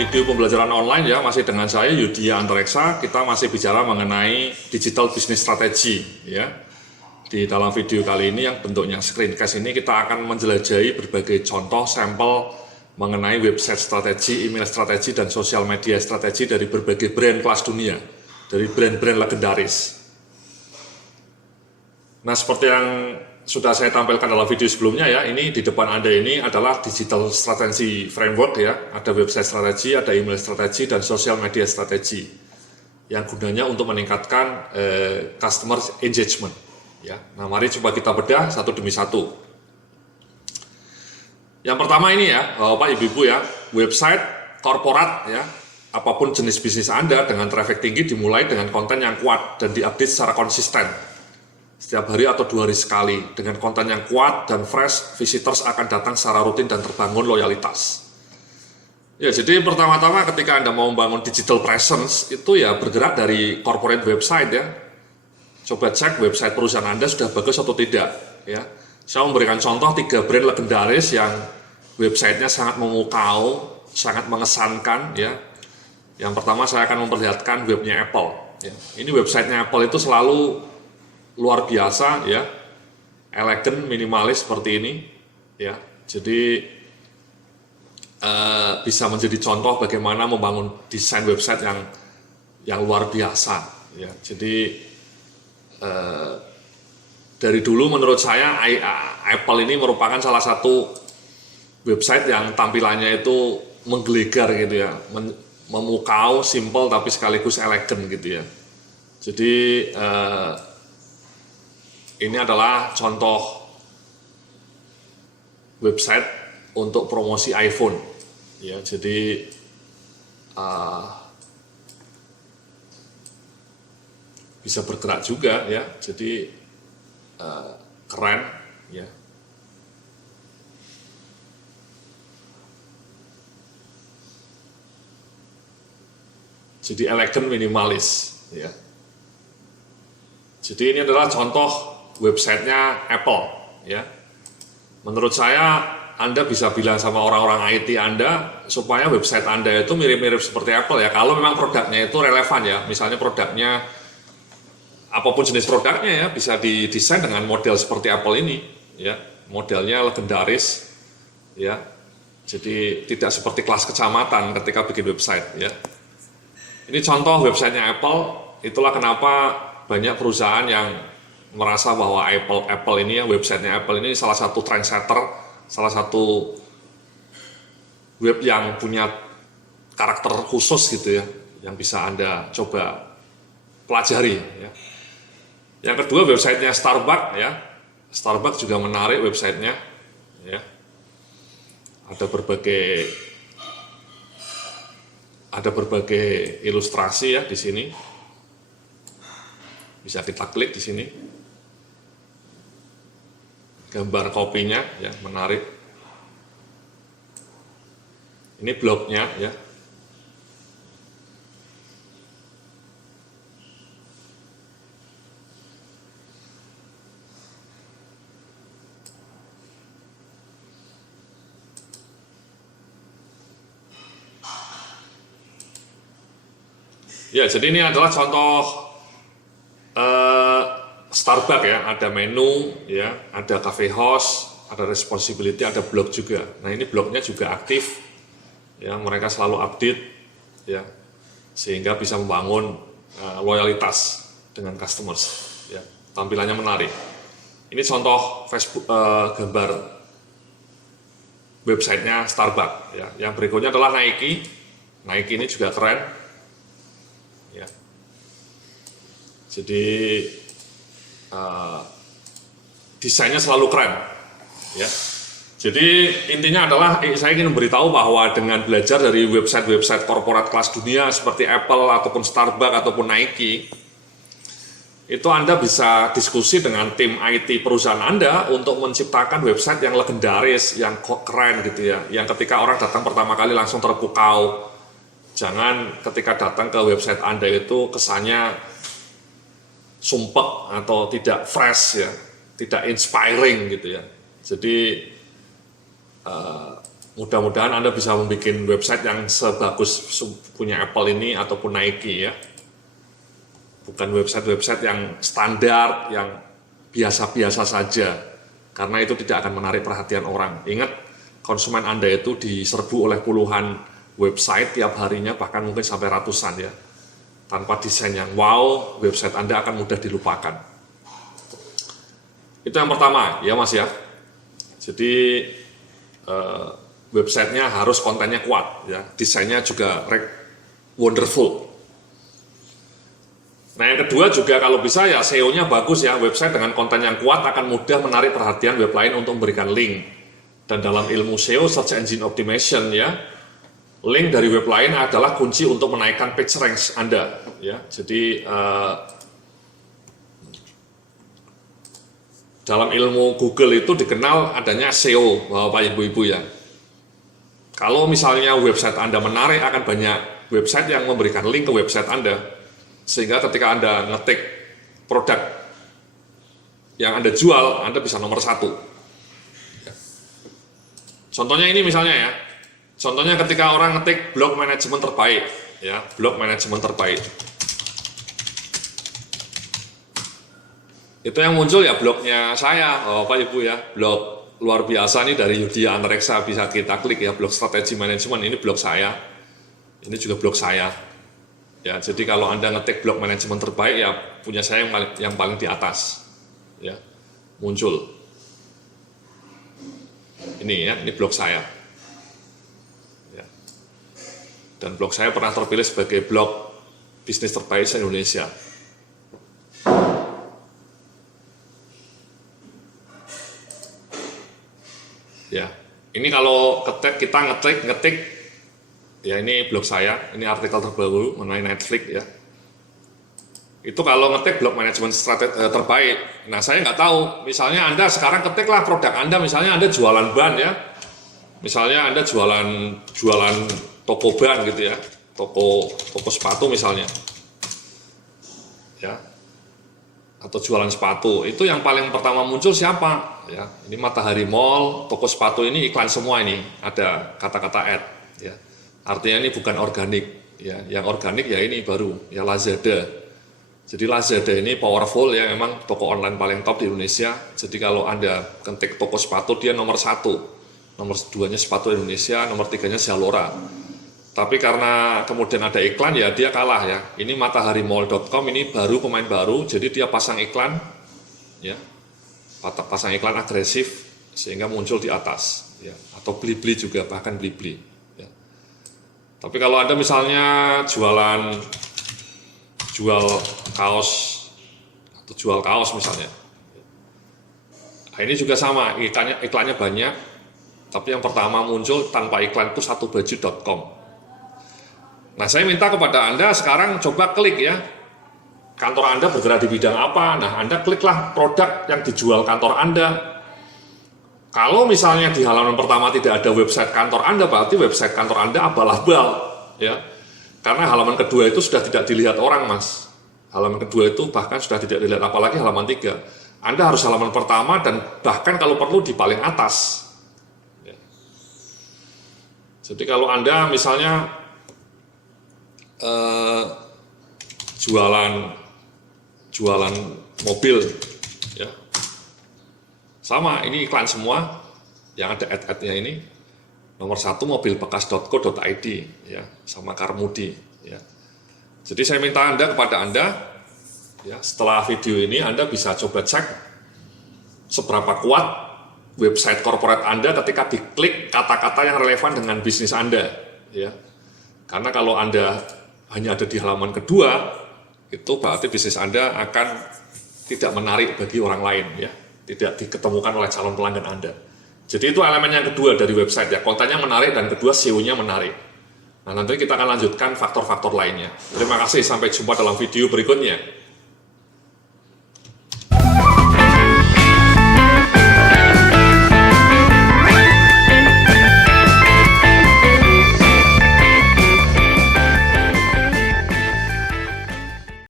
video pembelajaran online ya, masih dengan saya Yudhya Antareksa. Kita masih bicara mengenai digital business strategy ya. Di dalam video kali ini yang bentuknya screencast ini kita akan menjelajahi berbagai contoh sampel mengenai website strategi, email strategi, dan sosial media strategi dari berbagai brand kelas dunia, dari brand-brand legendaris. Nah, seperti yang sudah saya tampilkan dalam video sebelumnya ya, ini di depan Anda ini adalah digital strategy framework ya, ada website strategi, ada email strategi, dan social media strategi yang gunanya untuk meningkatkan customer engagement ya. Nah, mari coba kita bedah satu demi satu. Yang pertama ini ya, Bapak Ibu ya, website korporat ya, apapun jenis bisnis Anda dengan traffic tinggi dimulai dengan konten yang kuat dan diupdate secara konsisten. Setiap hari atau 2 hari sekali, dengan konten yang kuat dan fresh, visitors akan datang secara rutin dan terbangun loyalitas. Ya, jadi pertama-tama ketika Anda mau membangun digital presence, itu ya bergerak dari corporate website ya. Coba cek website perusahaan Anda sudah bagus atau tidak ya. Saya memberikan contoh 3 brand legendaris yang websitenya sangat memukau, sangat mengesankan ya. Yang pertama saya akan memperlihatkan webnya Apple ya. Ini websitenya Apple itu selalu luar biasa ya, elegan, minimalis seperti ini ya. Jadi bisa menjadi contoh bagaimana membangun desain website yang luar biasa ya. Jadi dari dulu menurut saya Apple ini merupakan salah satu website yang tampilannya itu menggelegar gitu ya, memukau, simple tapi sekaligus elegan gitu ya. Jadi ini adalah contoh website untuk promosi iPhone ya. Jadi bisa bergerak juga ya. Jadi keren ya. Jadi elegan, minimalis ya. Jadi ini adalah contoh websitenya Apple ya. Menurut saya Anda bisa bilang sama orang-orang IT Anda supaya website Anda itu mirip-mirip seperti Apple ya, kalau memang produknya itu relevan ya. Misalnya produknya, apapun jenis produknya ya, bisa didesain dengan model seperti Apple ini ya. Modelnya legendaris ya. Jadi tidak seperti kelas kecamatan ketika bikin website ya. Ini contoh websitenya Apple. Itulah kenapa banyak perusahaan yang merasa bahwa Apple ini ya, websitenya Apple ini salah satu trendsetter, salah satu web yang punya karakter khusus gitu ya, yang bisa Anda coba pelajari ya. Yang kedua websitenya Starbucks ya. Starbucks juga menarik websitenya ya. Ada berbagai ilustrasi ya di sini. Bisa kita klik di sini. Gambar kopinya ya, menarik. Ini blognya ya. Ya, jadi ini adalah contoh Starbucks ya, ada menu ya, ada cafe host, ada responsibility, ada blog juga. Nah, ini blognya juga aktif ya, mereka selalu update ya, sehingga bisa membangun loyalitas dengan customers ya. Tampilannya menarik. Ini contoh Facebook, gambar websitenya Starbucks ya. Yang berikutnya adalah Nike. Nike ini juga keren ya. Jadi desainnya selalu keren ya. Jadi intinya adalah saya ingin memberitahu bahwa dengan belajar dari website-website korporat kelas dunia seperti Apple ataupun Starbucks ataupun Nike, itu Anda bisa diskusi dengan tim IT perusahaan Anda untuk menciptakan website yang legendaris, yang keren gitu ya, yang ketika orang datang pertama kali langsung terpukau. Jangan ketika datang ke website Anda itu kesannya sumpek atau tidak fresh ya, tidak inspiring gitu ya. Jadi Mudah-mudahan Anda bisa membuat website yang sebagus punya Apple ini ataupun Nike ya. Bukan website-website yang standar, yang biasa-biasa saja. Karena itu tidak akan menarik perhatian orang. Ingat, konsumen Anda itu diserbu oleh puluhan website tiap harinya, bahkan mungkin sampai ratusan ya. Tanpa desain yang wow, website Anda akan mudah dilupakan. Itu yang pertama, ya Mas ya. Jadi websitenya harus kontennya kuat, ya. Desainnya juga wonderful. Nah yang kedua juga kalau bisa ya SEO-nya bagus ya. Website dengan konten yang kuat akan mudah menarik perhatian web lain untuk memberikan link. Dan dalam ilmu SEO, Search Engine Optimization ya, link dari web lain adalah kunci untuk menaikkan page ranks Anda. Ya, jadi dalam ilmu Google itu dikenal adanya SEO, Bapak Ibu-Ibu ya. Kalau misalnya website Anda menarik, akan banyak website yang memberikan link ke website Anda. Sehingga ketika Anda ngetik produk yang Anda jual, Anda bisa nomor 1. Ya. Contohnya ini misalnya ya. Contohnya ketika orang ngetik blog manajemen terbaik, ya, blog manajemen terbaik. Itu yang muncul ya blognya saya, Bapak Ibu ya, blog luar biasa nih dari Yudhya Antareksa, bisa kita klik ya, blog strategi manajemen, ini blog saya, ini juga blog saya. Ya, jadi kalau Anda ngetik blog manajemen terbaik ya punya saya yang paling di atas, ya, muncul. Ini ya, ini blog saya. Ya. Dan blog saya pernah terpilih sebagai blog bisnis terbaik se-Indonesia. Ya, ini kalau kita ngetik, ya ini blog saya, ini artikel terbaru mengenai Netflix ya. Itu kalau ngetik blog manajemen terbaik. Nah saya nggak tahu, misalnya Anda sekarang ketiklah produk Anda, misalnya Anda jualan ban ya, misalnya Anda jualan toko ban gitu ya, toko sepatu misalnya, ya, atau jualan sepatu. Itu yang paling pertama muncul siapa? Ya, ini Matahari Mall, toko sepatu ini iklan semua, ini ada kata-kata ad. Ya, artinya ini bukan organik. Ya, yang organik ya ini baru ya Lazada. Jadi Lazada ini powerful ya, memang toko online paling top di Indonesia. Jadi kalau Anda ketik toko sepatu, dia nomor 1, nomor 2-nya sepatu Indonesia, nomor 3-nya Zalora. Tapi karena kemudian ada iklan ya dia kalah ya. Ini mataharimall.com ini baru, pemain baru, jadi dia pasang iklan ya. Pasang iklan agresif sehingga muncul di atas ya. Atau Blibli juga, bahkan Blibli ya. Tapi kalau Anda misalnya jual kaos atau jual kaos misalnya, nah ini juga sama, iklannya banyak, tapi yang pertama muncul tanpa iklan itu satubaju.com. Nah saya minta kepada Anda sekarang coba klik ya, kantor Anda bergerak di bidang apa. Nah Anda kliklah produk yang dijual kantor Anda. Kalau misalnya di halaman pertama tidak ada website kantor Anda, berarti website kantor Anda abal-abal ya. Karena halaman kedua itu sudah tidak dilihat orang, Mas. Halaman kedua itu bahkan sudah tidak dilihat, apalagi halaman 3. Anda harus halaman pertama dan bahkan kalau perlu di paling atas. Ya. Jadi kalau Anda misalnya jualan mobil, ya, sama, ini iklan semua, yang ada ad-adnya ini. Nomor 1 mobilbekas.co.id ya, sama Carmudi ya. Jadi saya minta kepada Anda ya, setelah video ini Anda bisa coba cek seberapa kuat website corporate Anda ketika diklik kata-kata yang relevan dengan bisnis Anda ya. Karena kalau Anda hanya ada di halaman kedua, itu berarti bisnis Anda akan tidak menarik bagi orang lain ya, tidak diketemukan oleh calon pelanggan Anda. Jadi itu elemen yang kedua dari website ya, kontennya menarik dan kedua SEO-nya menarik. Nah nanti kita akan lanjutkan faktor-faktor lainnya. Terima kasih, sampai jumpa dalam video berikutnya.